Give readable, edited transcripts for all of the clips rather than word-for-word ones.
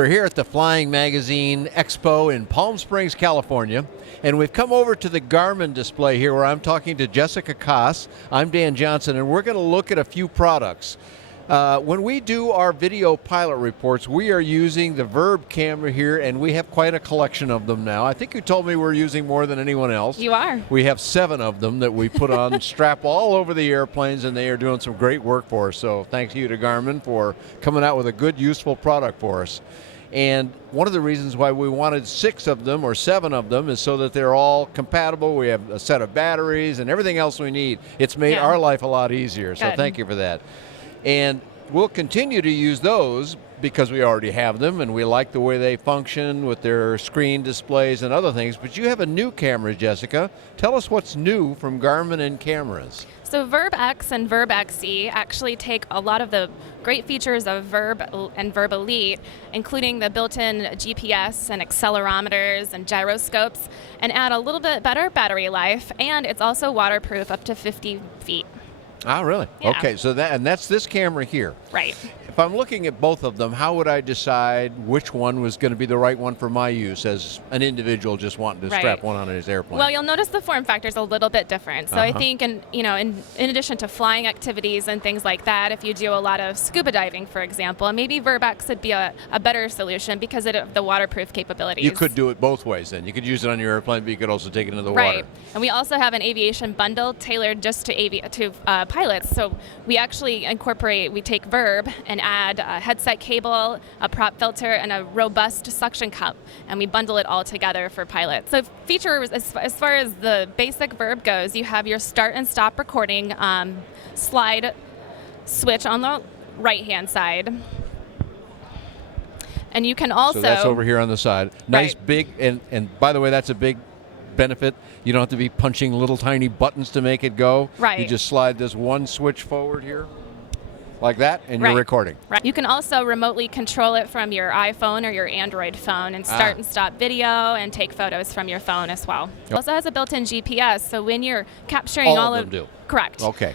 We're here at the Flying Magazine Expo in Palm Springs, California, and we've come over to the Garmin display here where I'm talking to Jessica Koss. I'm Dan Johnson, and we're going to look at a few products. When we do our video pilot reports, we are using the Virb camera here, and we have quite a collection of them now. I think you told me we're using more than anyone else. You are. We have 7 of them that we put on strap all over the airplanes, and they are doing some great work for us. So thanks you to Garmin for coming out with a good, useful product for us. And one of the reasons why we wanted 6 of them or 7 of them is so that they're all compatible. We have a set of batteries and everything else we need. It's made our life a lot easier, so thank you for that. And we'll continue to use those because we already have them and we like the way they function with their screen displays and other things. But you have a new camera, Jessica. Tell us what's new from Garmin and Cameras. So Virb X and Virb XE actually take a lot of the great features of Virb and Virb Elite, including the built-in GPS and accelerometers and gyroscopes, and add a little bit better battery life, and it's also waterproof up to 50 feet. Ah, really? Yeah. Okay, so that's this camera here. Right. If I'm looking at both of them, how would I decide which one was going to be the right one for my use as an individual just wanting to strap one on his airplane? Well, you'll notice the form factor is a little bit different. So I think, in addition to flying activities and things like that, if you do a lot of scuba diving, for example, maybe Virb X would be a better solution because of the waterproof capabilities. You could do it both ways then. You could use it on your airplane, but you could also take it into the water. Right. And we also have an Aviation Bundle tailored just to pilots. So we actually we take Virb and add a headset cable, a prop filter, and a robust suction cup, and we bundle it all together for pilots. So features, as far as the basic Virb goes, you have your start and stop recording slide switch on the right-hand side. And you can also... So that's over here on the side. Nice big, and by the way, that's a big benefit. You don't have to be punching little tiny buttons to make it go. Right. You just slide this one switch forward here, like that, and you're recording. Right. You can also remotely control it from your iPhone or your Android phone and start and stop video and take photos from your phone as well. It also has a built-in GPS, so when you're capturing all of them do. Correct. Okay.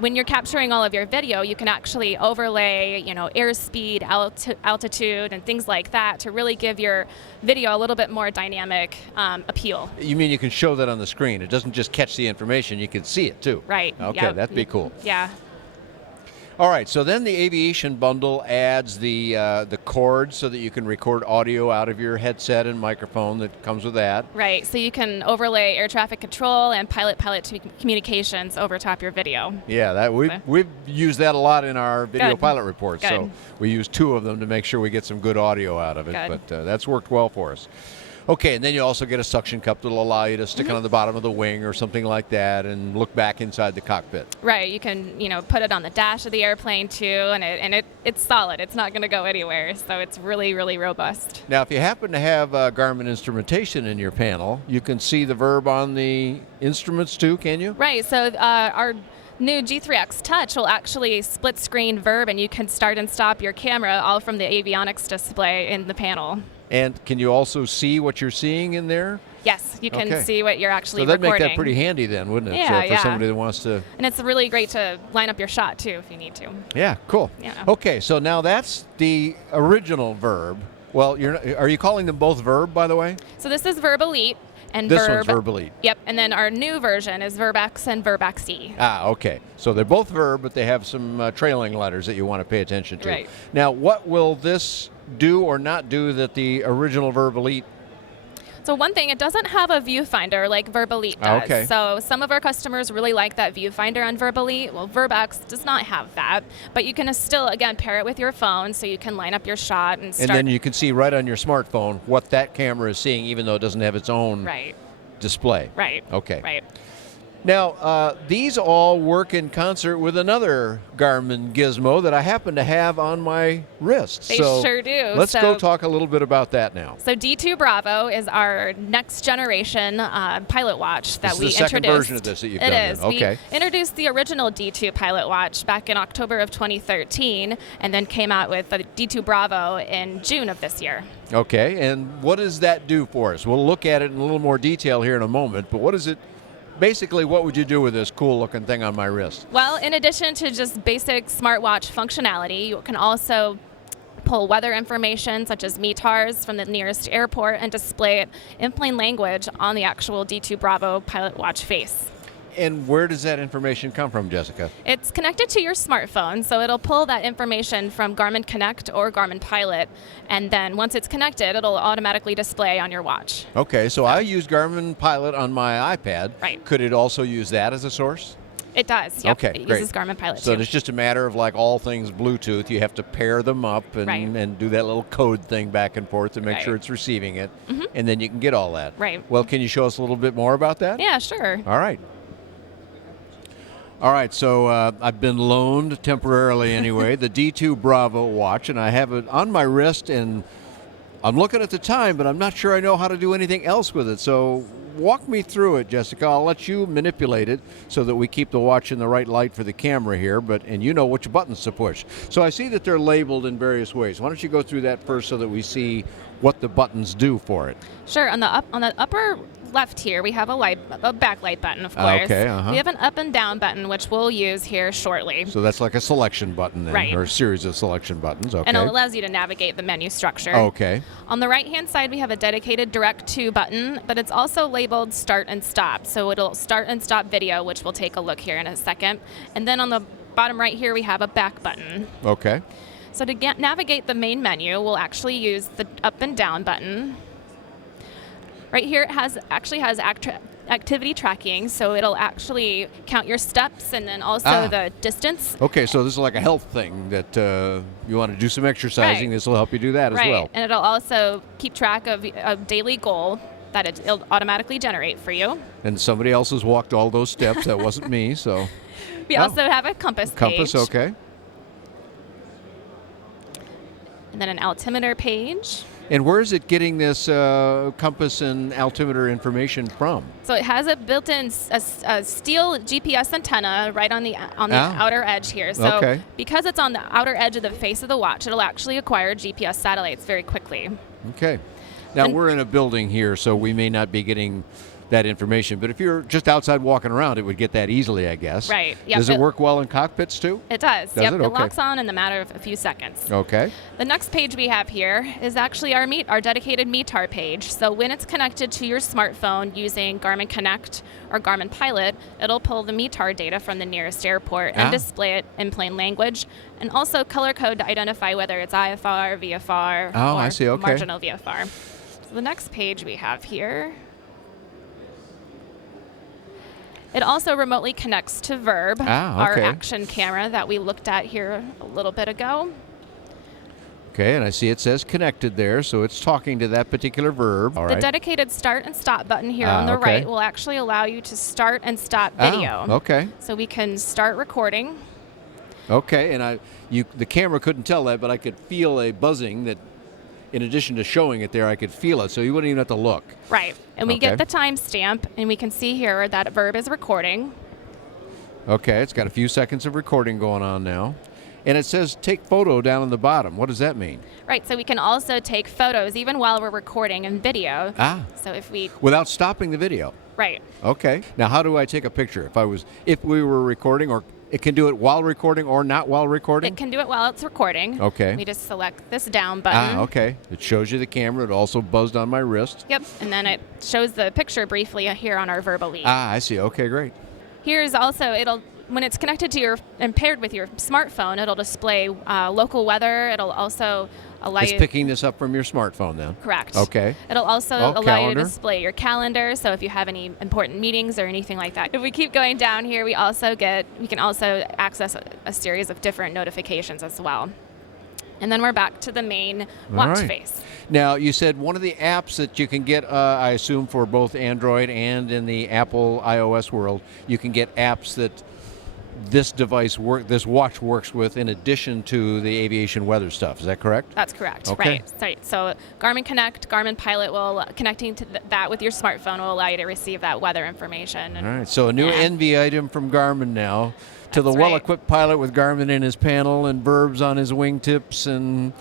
When you're capturing all of your video, you can actually overlay, airspeed, altitude, and things like that to really give your video a little bit more dynamic appeal. You mean you can show that on the screen? It doesn't just catch the information; you can see it too. Right. Okay, that'd be cool. Yeah. All right, so then the Aviation Bundle adds the cord so that you can record audio out of your headset and microphone that comes with that. Right, so you can overlay air traffic control and pilot-pilot communications over top your video. Yeah, we've used that a lot in our video pilot reports. So we use 2 of them to make sure we get some good audio out of it. But that's worked well for us. Okay, and then you also get a suction cup that'll allow you to stick it on the bottom of the wing or something like that and look back inside the cockpit. Right, you can put it on the dash of the airplane too, and it's solid. It's not going to go anywhere, so it's really, really robust. Now, if you happen to have Garmin instrumentation in your panel, you can see the Virb on the instruments too, can you? Right, so our new G3X Touch will actually split screen Virb, and you can start and stop your camera all from the avionics display in the panel. And can you also see what you're seeing in there? Yes, you can see what you're actually recording. So that'd recording. make that pretty handy then, wouldn't it? Yeah, for somebody that wants to... And it's really great to line up your shot too if you need to. Yeah, cool. Yeah. Okay, so now that's the original Virb. Well, are you calling them both Virb, by the way? So this is Virb Elite. And this one's Virb Elite. Yep, and then our new version is Virb X and Virb XE. Ah, okay. So they're both Virb, but they have some trailing letters that you want to pay attention to. Right. Now, what will this do or not do that the original Virb Elite? So one thing, it doesn't have a viewfinder like Virb Elite does. Okay. So some of our customers really like that viewfinder on Virb Elite. Well, Virb X does not have that, but you can still, again, pair it with your phone so you can line up your shot and start. And then you can see right on your smartphone what that camera is seeing, even though it doesn't have its own display. Right. Okay. Right. Now, these all work in concert with another Garmin gizmo that I happen to have on my wrist. They sure do. Let's go talk a little bit about that now. So D2 Bravo is our next generation pilot watch that we introduced. This is the second version of this that you've done. It is. Okay. We introduced the original D2 pilot watch back in October of 2013 and then came out with the D2 Bravo in June of this year. Okay, and what does that do for us? We'll look at it in a little more detail here in a moment, but what does it basically, what would you do with this cool-looking thing on my wrist? Well, in addition to just basic smartwatch functionality, you can also pull weather information such as METARs from the nearest airport and display it in plain language on the actual D2 Bravo pilot watch face. And where does that information come from, Jessica? It's connected to your smartphone, so it'll pull that information from Garmin Connect or Garmin Pilot, and then once it's connected, it'll automatically display on your watch. Okay, so I use Garmin Pilot on my iPad. Right. Could it also use that as a source? It does, yep. Okay, It great. uses Garmin Pilot So too. it's just a matter of, like all things Bluetooth, you have to pair them up and, Right. and do that little code thing back and forth to make Right. sure it's receiving it, and then you can get all that. Right. Well, can you show us a little bit more about that? Yeah, sure. All right. All right, so I've been loaned temporarily anyway, the D2 Bravo watch, and I have it on my wrist, and I'm looking at the time, but I'm not sure I know how to do anything else with it. So walk me through it, Jessica. I'll let you manipulate it so that we keep the watch in the right light for the camera here, and you know which buttons to push. So I see that they're labeled in various ways. Why don't you go through that first so that we see what the buttons do for it? Sure. On the upper left here, we have a backlight button, of course. Okay, We have an up and down button, which we'll use here shortly. So that's like a selection button then, Right. or a series of selection buttons. Okay. And it allows you to navigate the menu structure. Okay. On the right-hand side, we have a dedicated direct to button, but it's also labeled start and stop. So it'll start and stop video, which we'll take a look here in a second. And then on the bottom right here, we have a back button. Okay. So to navigate the main menu, we'll actually use the up and down button. Right here, it actually has activity tracking, so it'll actually count your steps and then also the distance. Okay, so this is like a health thing that you want to do some exercising. Right. This will help you do that as well. And it'll also keep track of a daily goal that it'll automatically generate for you. And somebody else has walked all those steps. That wasn't me, so. We also have a compass Compass, page. okay. And then an altimeter page. And where is it getting this compass and altimeter information from? So it has a built-in a steel GPS antenna right on the outer edge here. So Okay. because it's on the outer edge of the face of the watch, it'll actually acquire GPS satellites very quickly. Okay. Now, And- we're in a building here, so we may not be getting that information. But if you're just outside walking around, it would get that easily, I guess. Right. Yep. Does it work well in cockpits, too? It does. Does Yep. it? It Okay. locks on in the matter of a few seconds. Okay. The next page we have here is actually our dedicated METAR page. So when it's connected to your smartphone using Garmin Connect or Garmin Pilot, it'll pull the METAR data from the nearest airport and display it in plain language, and also color code to identify whether it's IFR, VFR, Oh, or I see. Okay. marginal VFR. So the next page we have here, it also remotely connects to Virb, our okay. action camera that we looked at here a little bit ago. Okay, and I see it says connected there, so it's talking to that particular Virb. All The right. dedicated start and stop button here on the okay. right will actually allow you to start and stop video. Okay. So we can start recording. Okay, and the camera couldn't tell that, but I could feel a buzzing that, in addition to showing it there, I could feel it, so you wouldn't even have to look. Right. And we Okay. get the timestamp, and we can see here that Virb is recording. Okay, it's got a few seconds of recording going on now. And it says take photo down on the bottom. What does that mean? Right, so we can also take photos even while we're recording in video. So if we, Without stopping the video. right. Okay. Now, how do I take a picture? If we were recording, or it can do it while recording or not while recording? It can do it while it's recording. Okay. We just select this down button. Okay. It shows you the camera. It also buzzed on my wrist. Yep, and then it shows the picture briefly here on our Virb Elite. I see. Okay, great. Here's also, when it's connected to and paired with your smartphone, it'll display local weather. It'll also allow It's you. picking this up from your smartphone then. Correct. Okay. It'll also Oh, allow you calendar. to display your calendar, so if you have any important meetings or anything like that. If we keep going down here, we can also access a series of different notifications as well. And then we're back to the main watch right. face. Now, you said one of the apps that you can get, I assume for both Android and in the Apple iOS world, you can get apps that this watch works with in addition to the aviation weather stuff. Is that correct? That's correct. Okay. Right. So Garmin Connect, Garmin Pilot connecting to that with your smartphone will allow you to receive that weather information. All right. So a new envy item from Garmin now to the That's right. well-equipped pilot with Garmin in his panel and Verbs on his wingtips and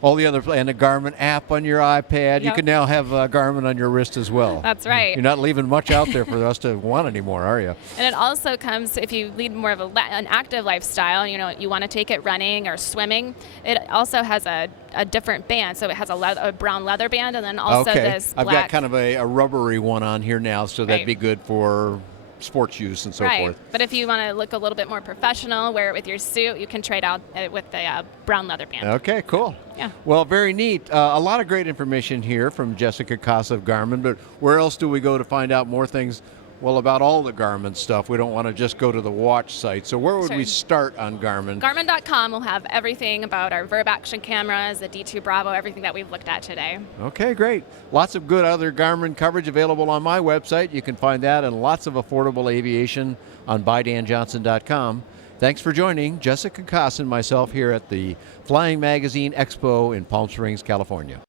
All the other, and a Garmin app on your iPad. You Yep. can now have Garmin on your wrist as well. That's right. You're not leaving much out there for us to want anymore, are you? And it also comes, if you lead more of an active lifestyle, you want to take it running or swimming, it also has a different band. So it has a brown leather band, and then also Okay. this I've black. got kind of a rubbery one on here now, so that'd Right. be good for sports use and so Right. forth. But if you want to look a little bit more professional, wear it with your suit, you can trade out with the brown leather band. Okay, cool. Yeah. Well, very neat. A lot of great information here from Jessica Koss of Garmin, but where else do we go to find out more things, well, about all the Garmin stuff? We don't want to just go to the watch site. So where would we Sure. start on Garmin? Garmin.com will have everything about our Virb action cameras, the D2 Bravo, everything that we've looked at today. Okay, great. Lots of good other Garmin coverage available on my website. You can find that and lots of affordable aviation on BuyDanJohnson.com. Thanks for joining Jessica Koss and myself here at the Flying Magazine Expo in Palm Springs, California.